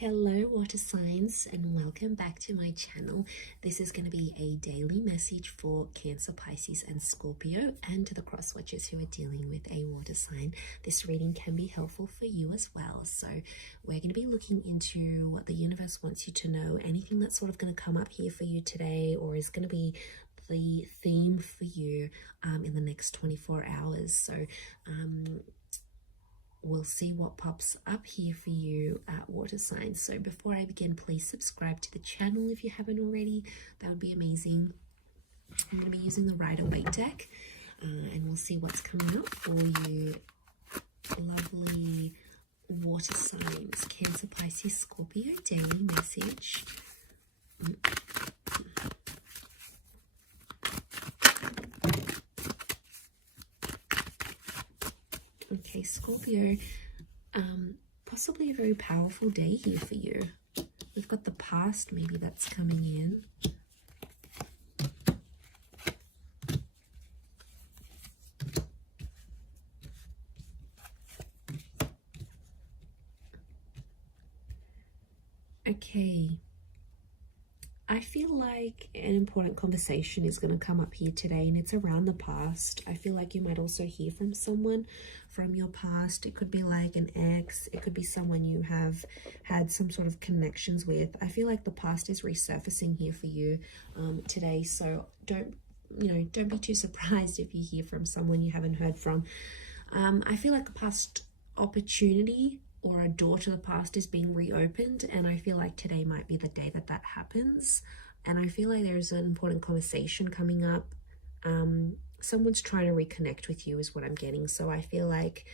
Hello water signs, and welcome back to my channel. This is going to be a daily message for Cancer, Pisces and Scorpio, and to the cross watchers who are dealing with a water sign. This reading can be helpful for you as well. So we're going to be looking into what the universe wants you to know, anything that's sort of going to come up here for you today, or is going to be the theme for you in the next 24 hours. So we'll see what pops up here for you at water signs. So before I begin, please subscribe to the channel if you haven't already. That would be amazing. I'm going to be using the Rider-Waite deck, and we'll see what's coming up for you. Lovely water signs, Cancer, Pisces, Scorpio, daily message. Okay, Scorpio, possibly a very powerful day here for you. We've got the past maybe that's coming in. Okay. I feel like an important conversation is going to come up here today, and it's around the past. I feel like you might also hear from someone from your past. It could be like an ex. It could be someone you have had some sort of connections with. I feel like the past is resurfacing here for you today. So don't be too surprised if you hear from someone you haven't heard from. I feel like a past opportunity or a door to the past is being reopened, and I feel like today might be the day that that happens. And I feel like there's an important conversation coming up. Someone's trying to reconnect with you is what I'm getting. So I feel like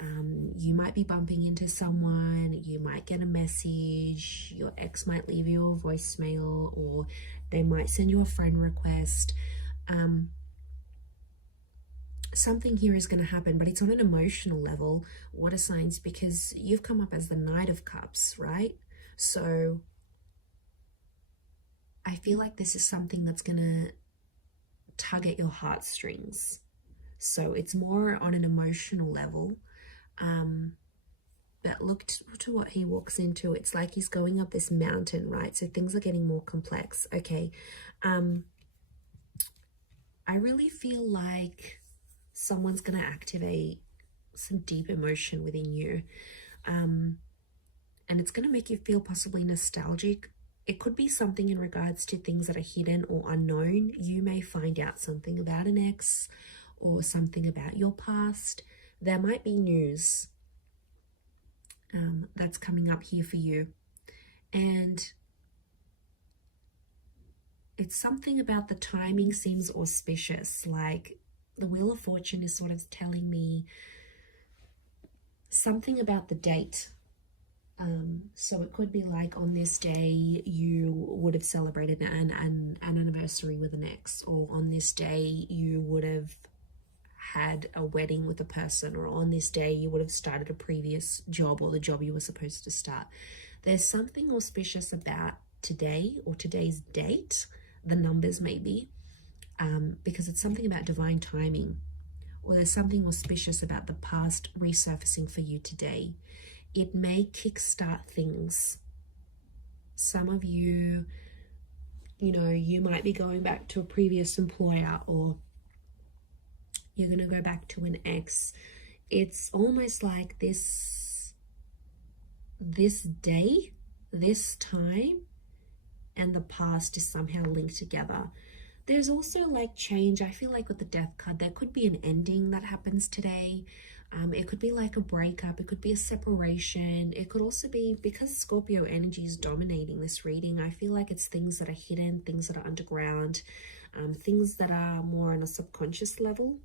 you might be bumping into someone, you might get a message, your ex might leave you a voicemail, or they might send you a friend request. Something here is going to happen, but it's on an emotional level, water signs, because you've come up as the Knight of Cups, right? So I feel like this is something that's going to tug at your heartstrings. So it's more on an emotional level. But look to what he walks into. It's like he's going up this mountain, right? So things are getting more complex. Okay. I really feel like someone's going to activate some deep emotion within you. And it's going to make you feel possibly nostalgic. It could be something in regards to things that are hidden or unknown. You may find out something about an ex or something about your past. There might be news that's coming up here for you. And it's something about the timing seems auspicious, like the Wheel of Fortune is sort of telling me something about the date. So it could be like on this day you would have celebrated an anniversary with an ex, or on this day you would have had a wedding with a person, or on this day you would have started a previous job or the job you were supposed to start. There's something auspicious about today or today's date, the numbers maybe. Because it's something about divine timing, or there's something auspicious about the past resurfacing for you today. It may kickstart things. Some of you, you might be going back to a previous employer, or you're going to go back to an ex. It's almost like this day, this time, and the past is somehow linked together. There's also like change. I feel like with the Death card, there could be an ending that happens today. It could be like a breakup. It could be a separation. It could also be, because Scorpio energy is dominating this reading, I feel like it's things that are hidden, things that are underground, things that are more on a subconscious level.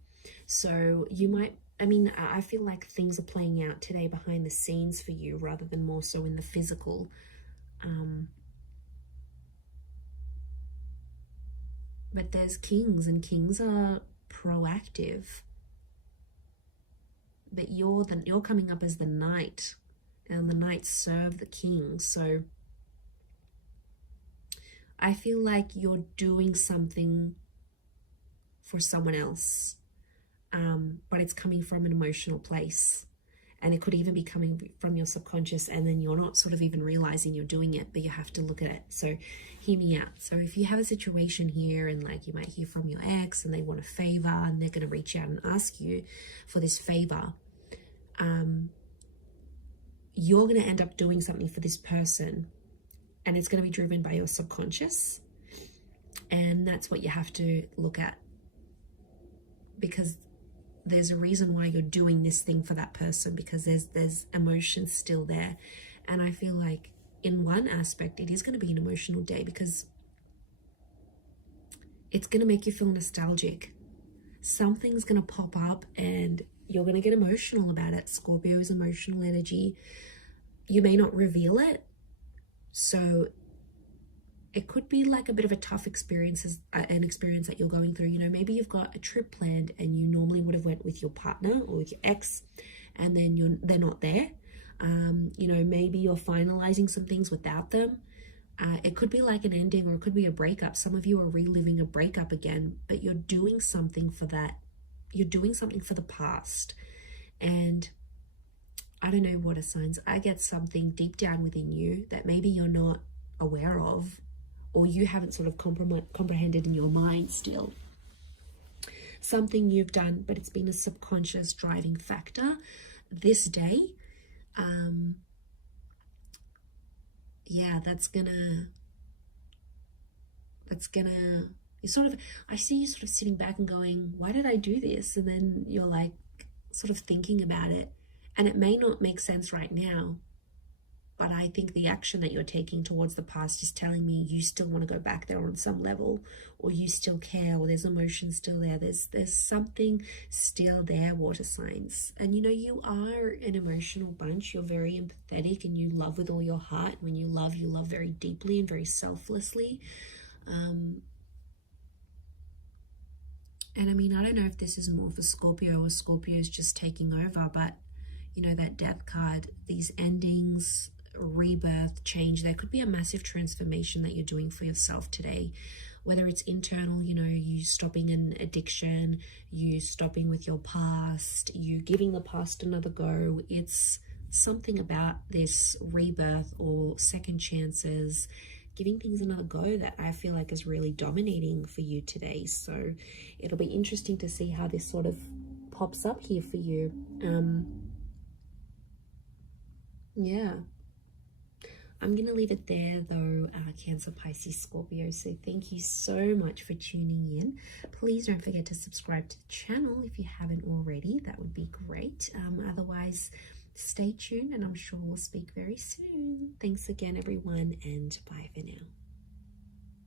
So you might, I feel like things are playing out today behind the scenes for you rather than more so in the physical. But there's kings, and kings are proactive. But you're coming up as the knight, and the knights serve the king. So I feel like you're doing something for someone else, but it's coming from an emotional place. And it could even be coming from your subconscious, and then you're not sort of even realizing you're doing it, but you have to look at it. So hear me out. So if you have a situation here, and like you might hear from your ex and they want a favor and they're going to reach out and ask you for this favor, you're going to end up doing something for this person, and it's going to be driven by your subconscious. And that's what you have to look at, because there's a reason why you're doing this thing for that person, because there's emotions still there. And I feel like in one aspect it is going to be an emotional day, because it's going to make you feel nostalgic. Something's going to pop up and you're going to get emotional about it. Scorpio is emotional energy. You may not reveal it, so it could be like a bit of a tough experience, an experience that you're going through. You know, maybe you've got a trip planned and you normally would have went with your partner or with your ex, and then they're not there. You know, maybe you're finalizing some things without them. It could be like an ending, or it could be a breakup. Some of you are reliving a breakup again, but you're doing something for that. You're doing something for the past. And I don't know, water signs, I get something deep down within you that maybe you're not aware of, or you haven't sort of comprehended in your mind still. Something you've done, but it's been a subconscious driving factor this day. Yeah, that's gonna, you sort of, I see you sort of sitting back and going, why did I do this? And then you're like sort of thinking about it, and it may not make sense right now, but I think the action that you're taking towards the past is telling me you still want to go back there on some level, or you still care, or there's emotion still there. There's something still there, water signs. And you know, you are an emotional bunch. You're very empathetic and you love with all your heart. When you love very deeply and very selflessly. And I mean, I don't know if this is more for Scorpio or Scorpio is just taking over, but you know, that death card, these endings, rebirth, change, there could be a massive transformation that you're doing for yourself today, whether it's internal, you know, you stopping an addiction, you stopping with your past, you giving the past another go. It's something about this rebirth or second chances, giving things another go, that I feel like is really dominating for you today. So it'll be interesting to see how this sort of pops up here for you. Yeah, I'm going to leave it there though, Cancer, Pisces, Scorpio. So thank you so much for tuning in. Please don't forget to subscribe to the channel if you haven't already. That would be great. Otherwise, stay tuned and I'm sure we'll speak very soon. Thanks again, everyone, and bye for now.